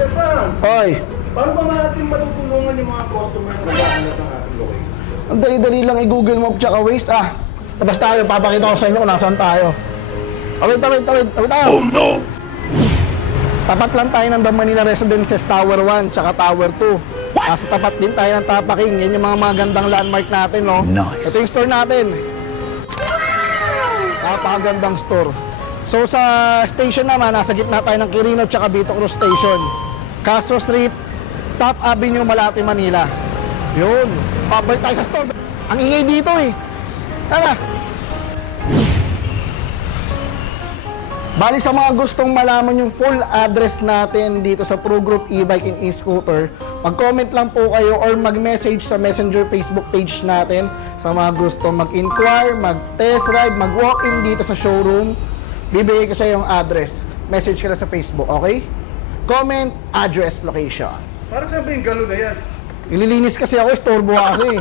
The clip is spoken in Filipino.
Sir Frank, Hoy, paano ba natin matutulungan yung mga customer na naghahanap ng ating location? ang dali-dali lang i-google mo tsaka Waze Tapos tayo, papakita ko sa inyo kung nasaan tayo. Awit tayo. Oh no! Tapat lang tayo ng The Manila Residences Tower 1 tsaka Tower 2. Kasi tapat din tayo ng Tapaking. Yan yung mga magandang landmark natin, no? Nice. Ito yung store natin. Napakagandang store. So sa station naman, nasa gitna tayo ng Quirino tsaka Vito Cruz Station. Castro Street, Top Avenue, Malate, Manila. Yun. Pabalik tayo sa store. Ang ingay dito eh. Tara. Bali sa mga gustong malaman yung full address natin dito sa Pro Group E-Bike and E-Scooter, mag-comment lang po kayo or mag-message sa Messenger Facebook page natin sa mga gustong mag-inquire, mag-test ride, mag-walk-in dito sa showroom. Bibigay ko sa iyo yung address. Message ka lang sa Facebook, okay? Comment, address, location. Para saan ba yung galo na yan? Ililinis kasi ako, istorbo ako eh.